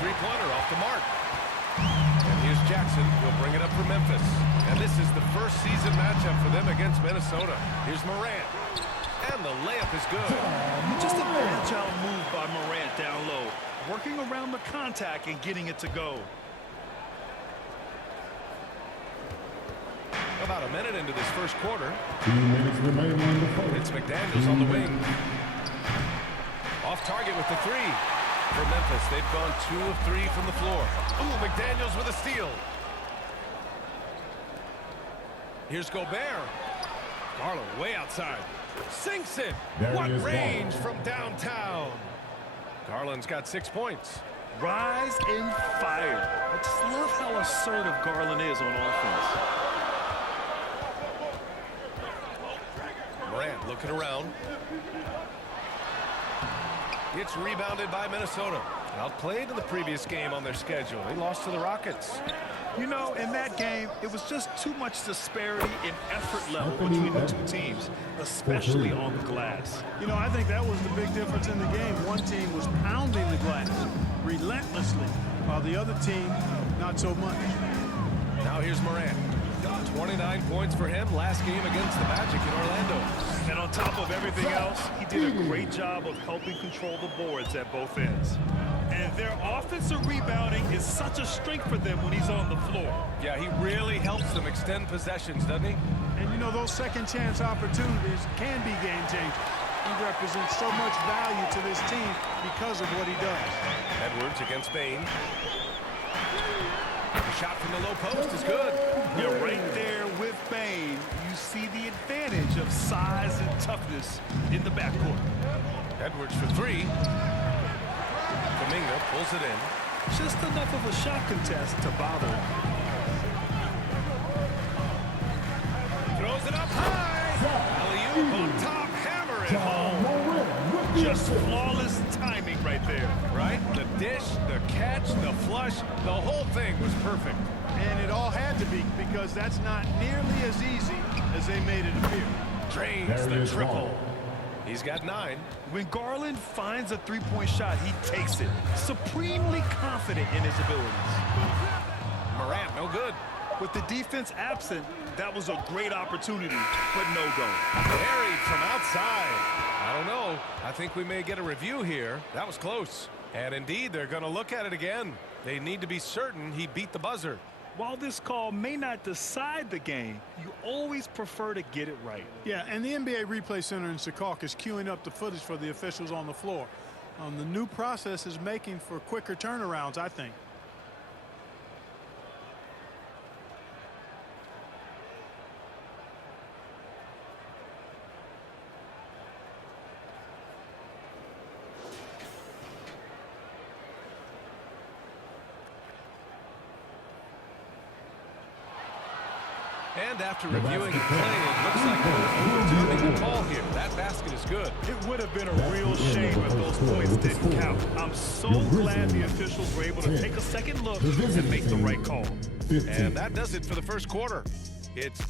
three-pointer off the mark. And here's Jackson. He'll bring it up for Memphis. And this is the first season matchup for them against Minnesota. Here's Morant. And the layup is good. Just an agile move by Morant down low. Working around the contact and getting it to go. About a minute into this first quarter. 2 minutes remaining on the clock. It's McDaniels on the wing. Off target with the three. For Memphis, they've gone 2 of 3 from the floor. Ooh, McDaniels with a steal. Here's Gobert. Garland way outside. Sinks it. What range from downtown. Garland's got 6 points. Rise and fire. I just love how assertive Garland is on offense. Morant looking around. It's rebounded by Minnesota. Outplayed in the previous game on their schedule. They lost to the Rockets. You know, in that game, it was just too much disparity in effort level between the two teams, especially on the glass. You know, I think that was the big difference in the game. One team was pounding the glass relentlessly, while the other team, not so much. Now here's Morant. 29 points for him last game against the Magic in Orlando. And on top of everything else, he did a great job of helping control the boards at both ends. And their offensive rebounding is such a strength for them when he's on the floor. Yeah, he really helps them extend possessions, doesn't he? And you know, those second chance opportunities can be game changers. He represents so much value to this team because of what he does. Edwards against Bane. The shot from the low post is good. You're right there with Bane. You see the advantage of size and toughness in the backcourt. Edwards for three. Kuminga pulls it in. Just enough of a shot contest to bother him. Throws it up high. Alley-oop on top. Hammer it home. Just flawless timing right there. Right? The dish, the catch, the flush, the whole thing was perfect. And it all had to be, because that's not nearly as easy as they made it appear. Drains the triple. He's got 9. When Garland finds a three-point shot, he takes it. Supremely confident in his abilities. Morant, no good. With the defense absent, that was a great opportunity, but no go. Buried from outside. I don't know. I think we may get a review here. That was close. And indeed, they're going to look at it again. They need to be certain he beat the buzzer. While this call may not decide the game, you always prefer to get it right. Yeah, and the NBA Replay Center in Secaucus is queuing up the footage for the officials on the floor. The new process is making for quicker turnarounds, I think. And after reviewing the play, it looks like they're overturning the call here. That basket is good. It would have been a real shame if those points didn't count. I'm so glad the officials were able to take a second look and make the right call. And that does it for the first quarter. It's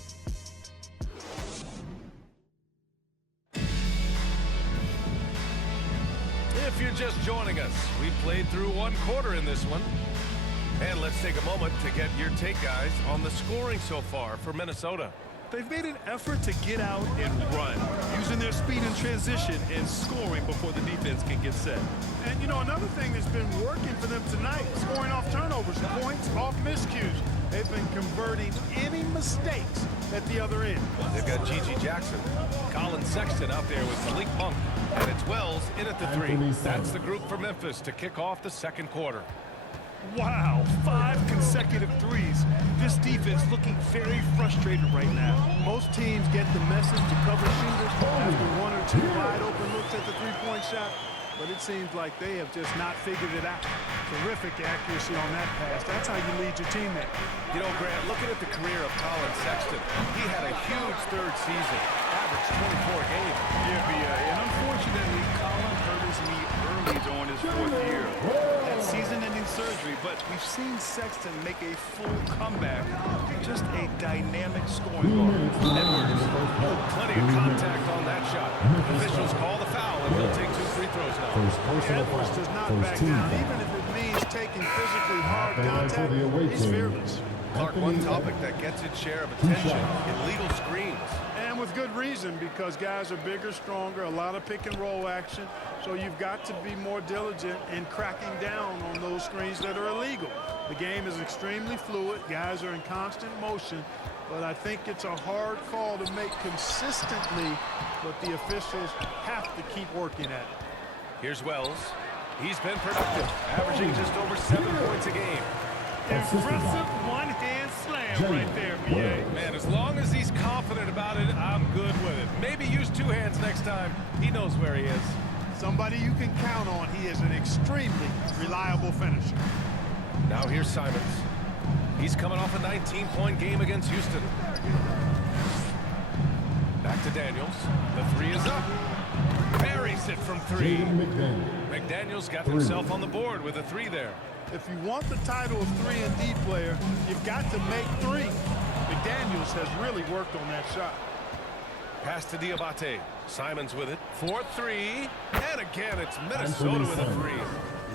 if you're just joining us, we played through one quarter in this one. And let's take a moment to get your take, guys, on the scoring so far for Minnesota. They've made an effort to get out and run, using their speed in transition and scoring before the defense can get set. And, you know, another thing that's been working for them tonight, scoring off turnovers, points off miscues. They've been converting any mistakes at the other end. They've got Gigi Jackson, Colin Sexton out there with Malik Monk, and it's Wells in at the 3. That's the group for Memphis to kick off the second quarter. Wow, 5 consecutive threes. This defense looking very frustrated right now. Most teams get the message to cover shooters after 1 or 2 wide open looks at the three-point shot, but it seems like they have just not figured it out. Terrific accuracy on that pass. That's how you lead your teammate. You know, Grant, looking at the career of Colin Sexton, he had a huge third season, averaged 24 games. Yeah, B.A. And unfortunately, Colin hurt his knee early during his 4th year. That season-ending surgery, but we've seen Sexton make a full comeback. Just a dynamic scoring guard. Edwards, plenty of contact on that shot. Officials call the foul, and he'll take 2 free throws now. Edwards does not back down, even if it means he's taking physically hard contact, he's fearless. Clark, one topic that gets its share of attention, illegal screens. And with good reason, because guys are bigger, stronger, a lot of pick and roll action. So you've got to be more diligent in cracking down on those screens that are illegal. The game is extremely fluid. Guys are in constant motion. But I think it's a hard call to make consistently, but the officials have to keep working at it. Here's Wells. He's been productive, averaging just over 7 points a game. Impressive one-hand slam right there, BA. Man, as long as he's confident about it, I'm good with it. Maybe use 2 hands next time. He knows where he is. Somebody you can count on. He is an extremely reliable finisher. Now here's Simons. He's coming off a 19-point game against Houston. Back to Daniels. The 3 is up. Buries it from 3. McDaniels got himself on the board with a 3 there. If you want the title of 3-and-D player, you've got to make 3. McDaniels has really worked on that shot. Pass to Diabate. Simons with it. 4-3. And again, it's Minnesota with a 3.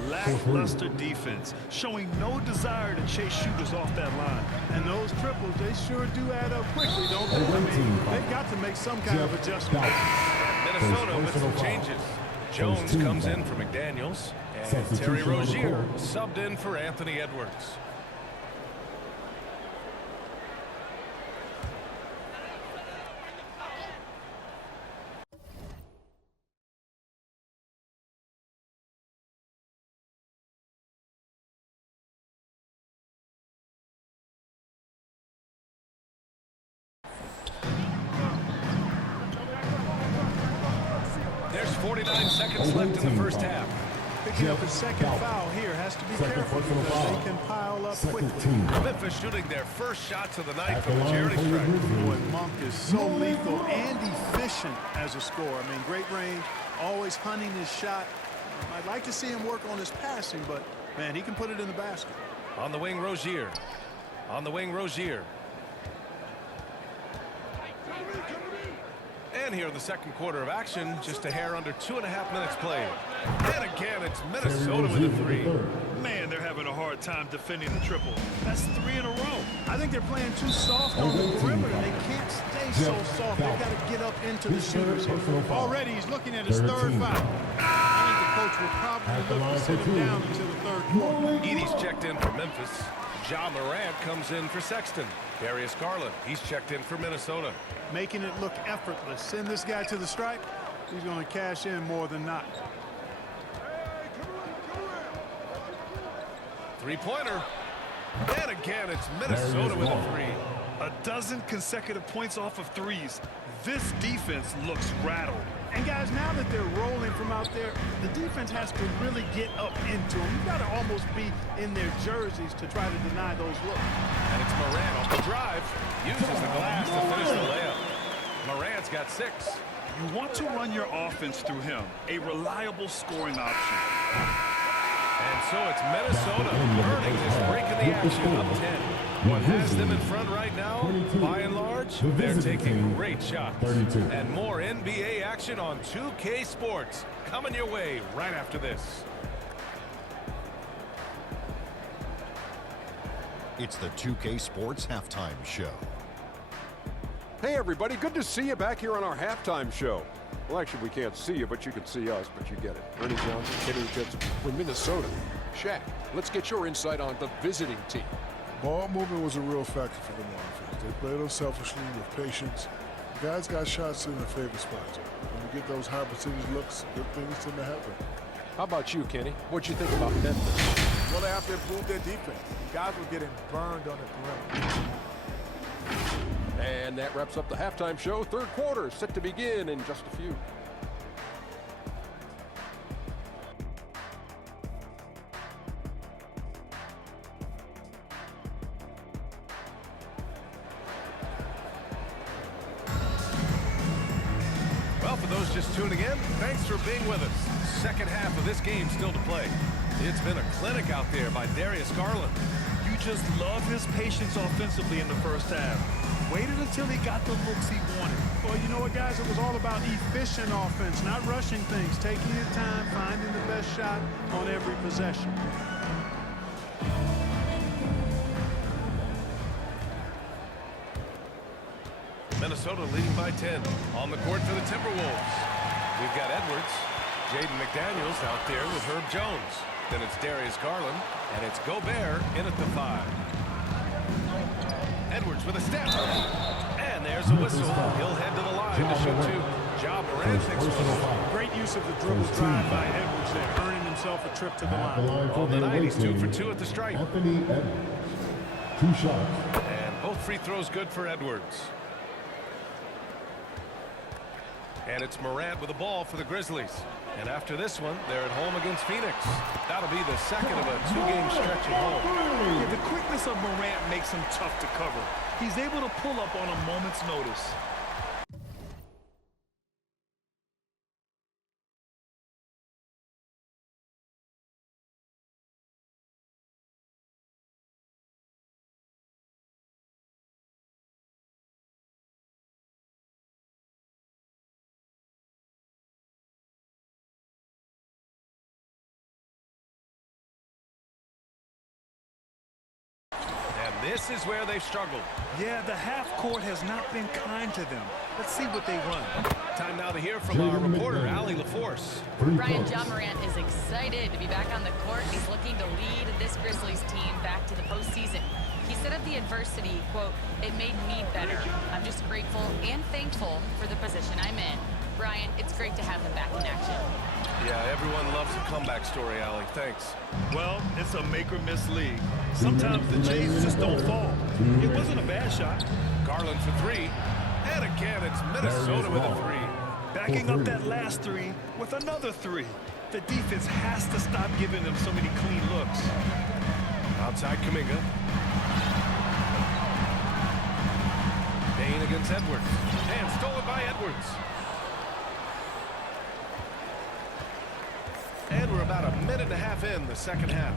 Lackluster defense, showing no desire to chase shooters off that line. And those triples, they sure do add up quickly, don't they? I mean, they've got to make some kind of adjustment. Minnesota with some changes. Jones comes in for McDaniels. And Terry Rozier subbed in for Anthony Edwards. There's 49 seconds left in the first half. Picking up his second foul here has to be careful because they can pile up quickly. Memphis shooting their first shots of the night from the charity stripe. Boy, Monk is so lethal and efficient as a scorer. I mean, great range, always hunting his shot. I'd like to see him work on his passing, but, man, he can put it in the basket. On the wing, Rozier. On the wing, Rozier. And here in the second quarter of action, just a hair under 2.5 minutes played. And again, it's Minnesota with a 3. Man, they're having a hard time defending the triple. That's 3 in a row. I think they're playing too soft on the perimeter. They can't stay so soft. They've got to get up into the shooters. Already, he's looking at his third foul. I think the coach will probably look to sit him down until the third quarter. Edey's checked in for Memphis. Ja Morant comes in for Sexton. Darius Garland, he's checked in for Minnesota. Making it look effortless. Send this guy to the stripe. He's going to cash in more than not. Three-pointer. And again, it's Minnesota with a 3. A dozen consecutive points off of threes. This defense looks rattled. And guys, now that they're rolling from out there, the defense has to really get up into them. You've got to almost be in their jerseys to try to deny those looks. And it's Morant off the drive. Uses the glass to finish the layup. Morant's got 6. You want to run your offense through him. A reliable scoring option. And so it's Minnesota earning this break in the action, up 10. What has them in front right now, by and large, they're taking great shots. And more NBA action on 2K Sports coming your way right after this. It's the 2K Sports Halftime Show. Hey everybody, good to see you back here on our halftime show. Well, actually, we can't see you, but you can see us, but you get it. Ernie Johnson, Kenny Jets from Minnesota. Shaq, let's get your insight on the visiting team. Ball movement was a real factor for them on offense. They played unselfishly with patience. Guys got shots in their favorite spots. When you get those high percentage looks, good things tend to happen. How about you, Kenny? What'd you think about Memphis? Well, they have to improve their defense. Guys were getting burned on the perimeter. And that wraps up the halftime show. Third quarter set to begin in just a few. Well, for those just tuning in, thanks for being with us. Second half of this game still to play. It's been a clinic out there by Darius Garland. You just love his patience offensively in the first half. Waited until he got the looks he wanted. Well, you know what, guys? It was all about efficient offense, not rushing things, taking your time, finding the best shot on every possession. Minnesota leading by 10. On the court for the Timberwolves. We've got Edwards. Jaden McDaniels out there with Herb Jones. Then it's Darius Garland, and it's Gobert in at the 5. Edwards with a step. And there's a whistle. He'll head to the line to shoot 2. Ja Morant takes one. Great use of the dribble drive by Edwards there, earning himself a trip to the line. On the night, he's 2 for 2 at the stripe. Anthony Edwards. 2 shots. And both free throws good for Edwards. And it's Morant with the ball for the Grizzlies. And after this one, they're at home against Phoenix. That'll be the second of a 2-game stretch at home. Yeah, the quickness of Morant makes him tough to cover. He's able to pull up on a moment's notice. This is where they've struggled. Yeah, the half court has not been kind to them. Let's see what they run. Time now to hear from our reporter, Allie LaForce. Brian, Ja Morant is excited to be back on the court. He's looking to lead this Grizzlies team back to the postseason. He said of the adversity, quote, "It made me better. I'm just grateful and thankful for the position I'm in." Brian, it's great to have him back in action. Yeah, everyone loves a comeback story, Allie. Thanks. Well, it's a make-or-miss league. Sometimes the Jays just don't fall. It wasn't a bad shot. Garland for 3. And again, it's Minnesota with a 3. Backing up that last 3 with another 3. The defense has to stop giving them so many clean looks. Outside Kuminga. Payne against Edwards. And stolen by Edwards. And we're about a minute and a half in the second half.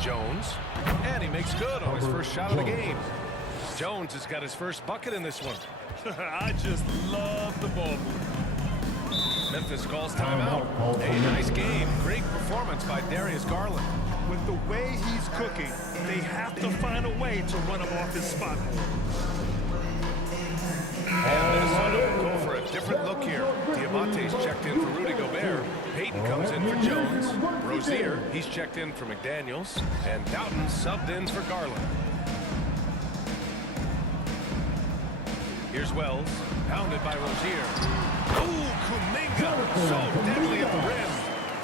Jones. And he makes good on his first shot of the game. Jones has got his first bucket in this one. I just love the ball move. Memphis calls timeout. A nice game. Great performance by Darius Garland. With the way he's cooking, they have to find a way to run him off his spot. And Minnesota go for a different look here. Diamante's checked in for Rudy Gobert. Payton comes in for Jones. Rozier, he's checked in for McDaniels. And Doughton subbed in for Garland. Here's Wells, pounded by Rozier. Ooh, Kuminga, so deadly at the rim.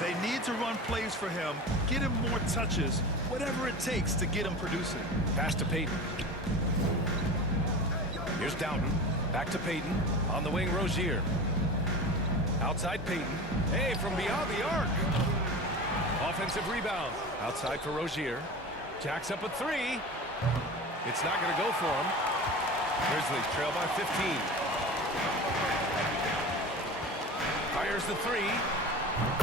They need to run plays for him, get him more touches, whatever it takes to get him producing. Pass to Payton. Here's Doughton. Back to Payton. On the wing, Rozier. Outside Payton. Hey, from beyond the arc. Offensive rebound. Outside for Rozier. Jacks up a 3. It's not going to go for him. Grizzlies trail by 15. Fires the 3.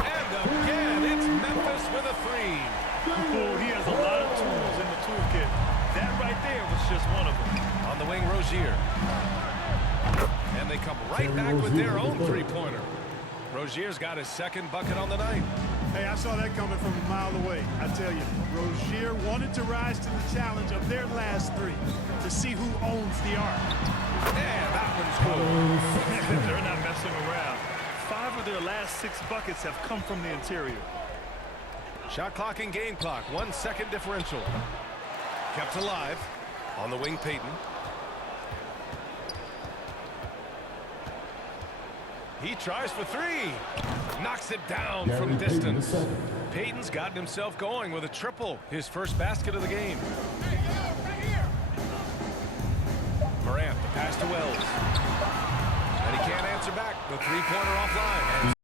And again, it's Memphis with a 3. Oh, he has a lot of tools in the toolkit. That right there was just one of them. On the wing, Rozier. And they come right back with their own 3-pointer. Rozier's got his second bucket on the night. Hey, I saw that coming from a mile away. I tell you, Rozier wanted to rise to the challenge of their last 3 to see who owns the arc. And that one's good. They're not messing around. 5 of their last 6 buckets have come from the interior. Shot clock and game clock. 1 second differential. Kept alive. On the wing, Payton. He tries for 3. Knocks it down from distance. Payton's gotten himself going with a triple. His first basket of the game. Morant, the pass to Wells. And he can't answer back. The 3-pointer offline.